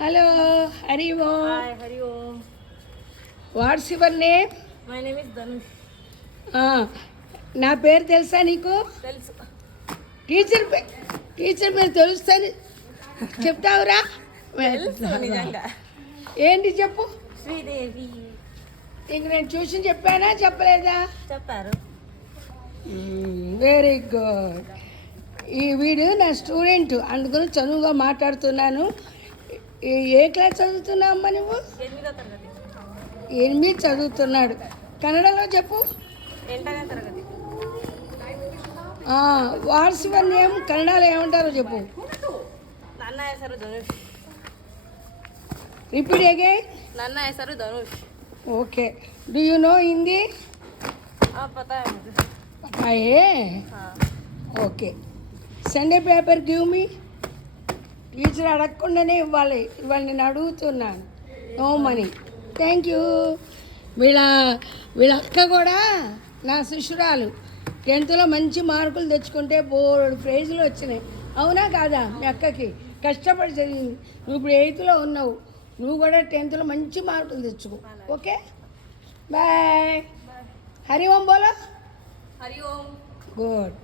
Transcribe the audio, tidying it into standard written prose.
Hello Hari Om. Hi, Hari Om. What's your name? My name is Dhanush. నా పేరు తెలుసా నీకు? తెలుసు. టీచర్ పేరు తెలుస్తుంది చెప్తావురా? తెలుసు నిజంగా. ఏంటి చెప్పు. శ్రీదేవి ఇంక నేను చూసి చెప్పానా చెప్పలేదా? చెప్పారు. Very good. ఈ వీడు నా స్టూడెంట్, అందుకని చదువుగా మాట్లాడుతున్నాను. ఏ క్లాస్ చదువుతున్నావు అమ్మ నువ్వు? 8వ తరగతి. 8 చదువుతున్నాడు. కన్నడలో చెప్పు. 8వ తరగతి. వాట్స్ యువర్ నేమ్ కన్నడలో ఏమంటారో చెప్పు. ನನ್ನ ಹೆಸರು ಧನುಷ್. Repeat again. ನನ್ನ ಹೆಸರು Dhanush. Okay. Do you know Hindi? पता है मुझे. పతాయే. हाँ. Okay. Sunday paper give me. Teacher అడగకుండానే ఇవ్వాలి. ఇవాళ నేను అడుగుతున్నాను. No money. Thank you. వీళ్ళ అక్క కూడా నా శిష్యురాలు. 10th మంచి మార్కులు తెచ్చుకుంటే బోర్డు ప్రైజులు వచ్చినాయి. అవునా కాదా? మీ అక్కకి కష్టపడి చదివింది. నువ్వు ఇప్పుడు 8th ఉన్నావు. నువ్వు కూడా 10th మంచి మార్కులు తెచ్చుకో. Okay bye. హరి ఓం బోలో. हरि ओम. గుడ్.